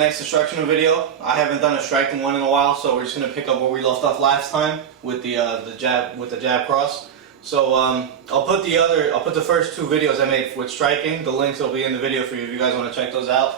next instructional video. I haven't done a striking one in a while, so we're just gonna pick up where we left off last time with the jab cross. So I'll put the first two videos I made with striking. The links will be in the video for you if you guys want to check those out.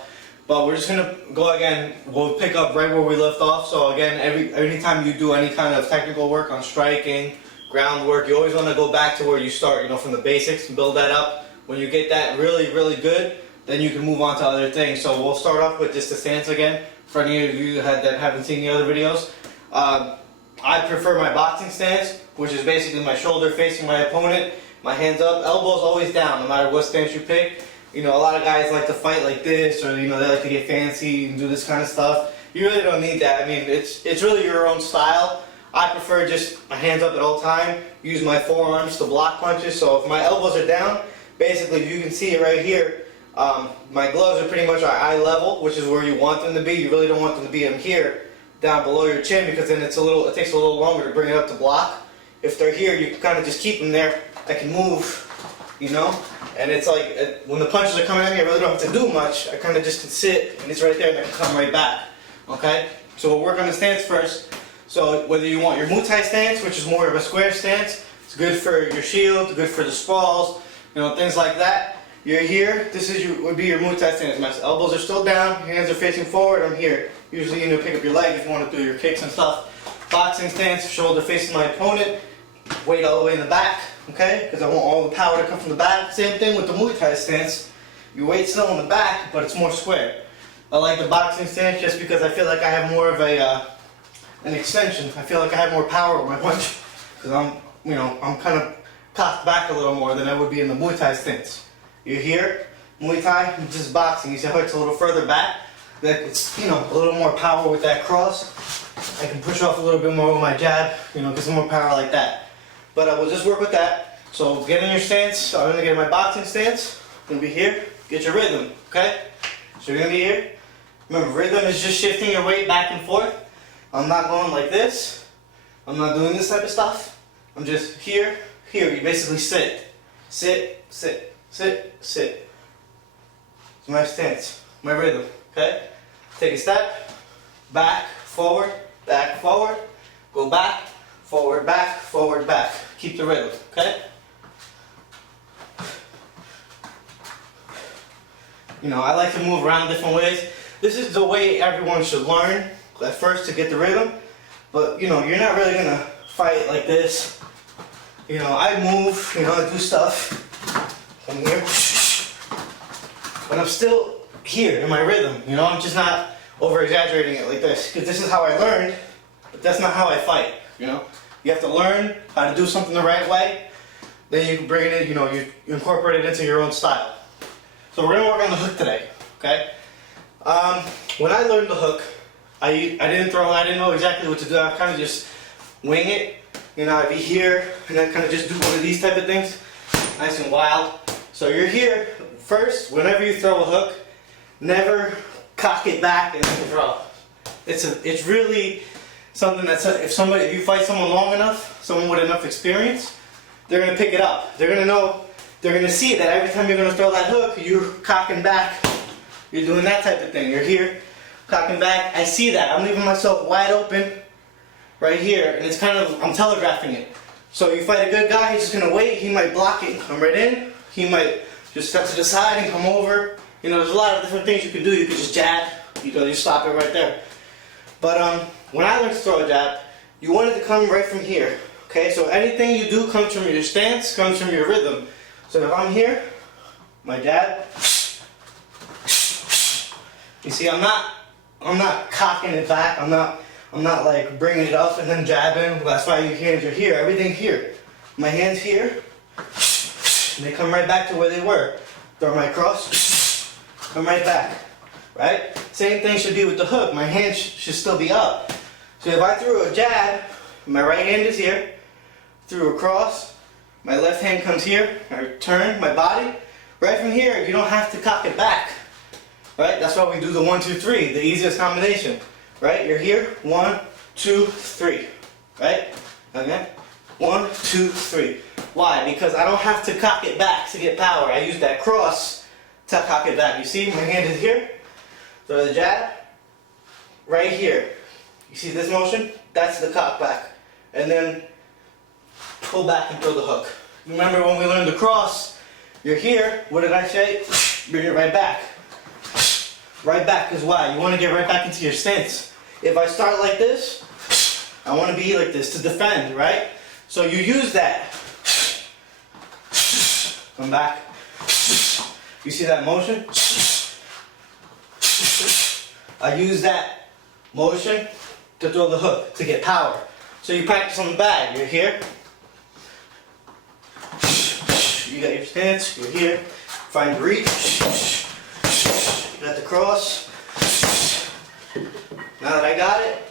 But we're just gonna go again. We'll pick up right where we left off. So again, anytime you do any kind of technical work on striking, groundwork, you always want to go back to where you start. You know, from the basics, build that up. When you get that really good, then you can move on to other things. So we'll start off with just the stance again. For any of you that haven't seen the other videos, I prefer my boxing stance, which is basically my shoulder facing my opponent, my hands up, elbows always down, no matter what stance you pick. You know, a lot of guys like to fight like this, or you know, they like to get fancy and do this kind of stuff. You really don't need that. I mean, it's really your own style. I prefer just my hands up at all time, use my forearms to block punches. So if my elbows are down, basically, if you can see it right here, my gloves are pretty much eye level, which is where you want them to be. You really don't want them to be in here, down below your chin, because then it takes a little longer to bring it up to block. If they're here, you can kind of just keep them there. I can move, you know, and it's like when the punches are coming at me, I really don't have to do much. I kind of just can sit, and it's right there, and I can come right back. Okay, so we'll work on the stance first. So whether you want your Muay Thai stance, which is more of a square stance, it's good for your shield, good for the spalls, you know, things like that. You're here, would be your Muay Thai stance. My elbows are still down, hands are facing forward, I'm here. Usually you pick up your leg if you want to do your kicks and stuff. Boxing stance, shoulder facing my opponent, weight all the way in the back, okay? Because I want all the power to come from the back. Same thing with the Muay Thai stance. Your weight's still in the back, but it's more square. I like the boxing stance just because I feel like I have more of an extension. I feel like I have more power with my punch. Because I'm kind of cocked back a little more than I would be in the Muay Thai stance. You're here, Muay Thai, just boxing. You see how it's a little further back? That it's, you know, a little more power with that cross. I can push off a little bit more with my jab, you know, get some more power like that. But I will just work with that. So get in your stance. I'm gonna get in my boxing stance. I'm gonna be here. Get your rhythm, okay? So you're gonna be here. Remember, rhythm is just shifting your weight back and forth. I'm not going like this. I'm not doing this type of stuff. I'm just here, here. You basically sit, sit, sit, sit, sit. It's my stance, my rhythm, okay? Take a step, back, forward, go back, forward, back. Keep the rhythm, okay? You know, I like to move around different ways. This is the way everyone should learn at first to get the rhythm. But, you know, you're not really gonna fight like this. You know, I move, you know, I do stuff. I'm here. But I'm still here in my rhythm, you know, I'm just not over-exaggerating it like this. Because this is how I learned, but that's not how I fight, you know. You have to learn how to do something the right way, then you can bring it in, you know, you incorporate it into your own style. So we're gonna work on the hook today, okay? When I learned the hook, I didn't know exactly what to do. I kind of just wing it, you know, I'd be here, and I kind of just do one of these type of things, nice and wild. So you're here. First, whenever you throw a hook, never cock it back and then throw. It's really something that's, if you fight someone long enough, someone with enough experience, they're gonna pick it up. They're gonna see that every time you're gonna throw that hook, you're cocking back. You're doing that type of thing. You're here, cocking back. I see that. I'm leaving myself wide open right here, and it's kind of, I'm telegraphing it. So you fight a good guy, he's just gonna wait. He might block it and come right in. He might just step to the side and come over. You know, there's a lot of different things you can do. You can just jab, you know, you stop it right there. But when I learned to throw a jab, you want it to come right from here. Okay, so anything you do comes from your stance, comes from your rhythm. So if I'm here, my jab, you see, I'm not cocking it back. I'm not like bringing it up and then jabbing. That's why your hands are here. Everything's here. My hands here. And they come right back to where they were. Throw my cross, come right back, right? Same thing should be with the hook. My hands should still be up. So if I threw a jab, my right hand is here, threw a cross, my left hand comes here, I turn my body, right from here, you don't have to cock it back, right? That's why we do the 1, 2, 3, the easiest combination, right? You're here, 1, 2, 3, right? Okay? 1, 2, 3. Why? Because I don't have to cock it back to get power. I use that cross to cock it back. You see, my hand is here. Throw the jab, right here. You see this motion? That's the cock back. And then pull back and throw the hook. Remember when we learned the cross, you're here, what did I say? Bring it right back. Right back, because why? You want to get right back into your stance. If I start like this, I want to be like this to defend, right? So you use that. Come back. You see that motion? I use that motion to throw the hook, to get power. So you practice on the bag. You're here. You got your stance. You're here. Find the reach. You got the cross. Now that I got it,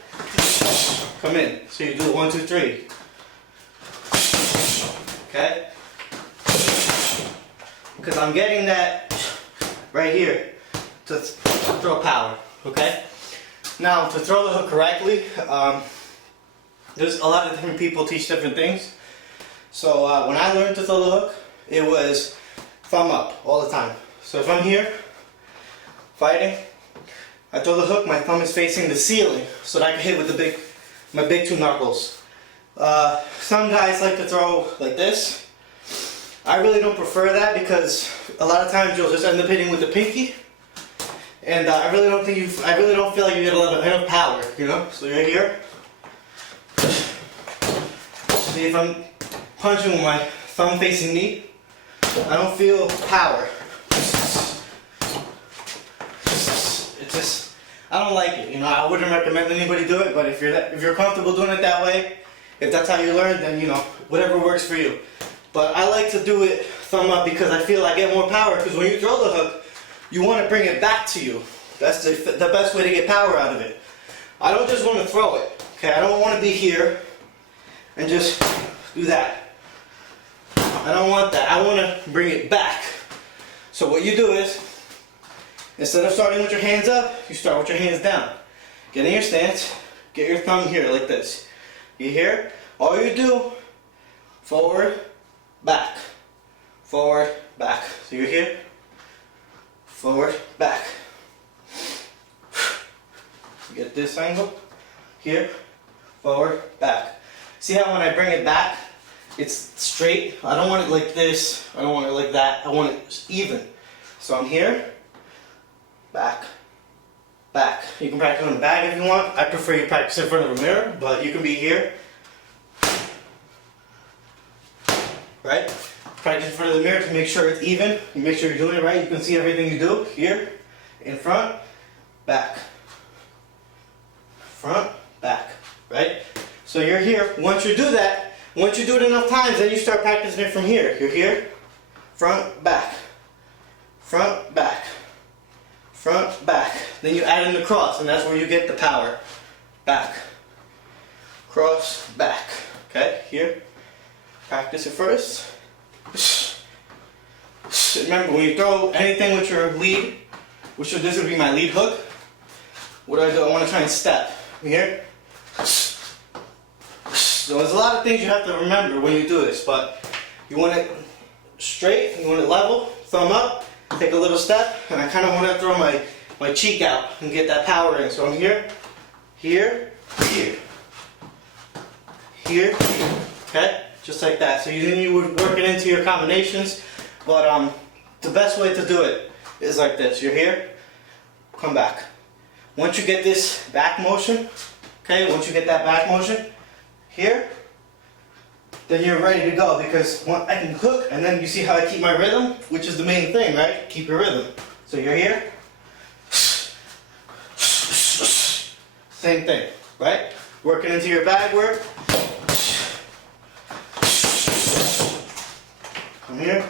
come in. So you do it 1, 2, 3. Okay? Because I'm getting that right here to throw power. Okay? Now, to throw the hook correctly, there's a lot of different people teach different things. So when I learned to throw the hook, it was thumb up all the time. So if I'm here fighting, I throw the hook, my thumb is facing the ceiling so that I can hit with my big 2 knuckles. Some guys like to throw like this. I really don't prefer that because a lot of times you'll just end up hitting with the pinky. And I really don't feel like you get enough power, you know? So you're here. See, if I'm punching with my thumb facing me, I don't feel power. I don't like it, you know. I wouldn't recommend anybody do it, but if you're comfortable doing it that way, if that's how you learn, then you know, whatever works for you. But I like to do it thumb up because I feel I get more power. Because when you throw the hook, you want to bring it back to you. That's the best way to get power out of it. I don't just want to throw it. Okay, I don't want to be here and just do that. I don't want that. I want to bring it back. So what you do is, instead of starting with your hands up, you start with your hands down. Get in your stance, get your thumb here like this. You here? All you do, forward, back. Forward, back. So you're here, forward, back. Get this angle, here, forward, back. See how when I bring it back, it's straight? I don't want it like this, I don't want it like that, I want it even. So I'm here, back, back. You can practice on the bag if you want. I prefer you practice in front of a mirror, but you can be here. Right? Practice in front of the mirror to make sure it's even. You make sure you're doing it right. You can see everything you do. Here, in front, back. Front, back. Right? So you're here. Once you do that, once you do it enough times, then you start practicing it from here. You're here, front, back. Front, back. Front, back. Then you add in the cross, and that's where you get the power. Back. Cross, back. Okay, here. Practice it first. Remember, when you throw anything with your lead, this would be my lead hook. What do? I want to try and step. Here. So there's a lot of things you have to remember when you do this, but you want it straight, you want it level, thumb up, take a little step, and I kind of want to throw my cheek out and get that power in. So I'm here, here, here, here, here. Okay? Just like that. So you would work it into your combinations, but the best way to do it is like this. You're here, come back. Once you get this back motion, okay, once you get that back motion, here, then you're ready to go because I can hook and then you see how I keep my rhythm, which is the main thing, right? Keep your rhythm. So you're here, same thing, right? Working into your bag work. Come here,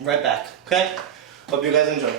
right back, okay? Hope you guys enjoy.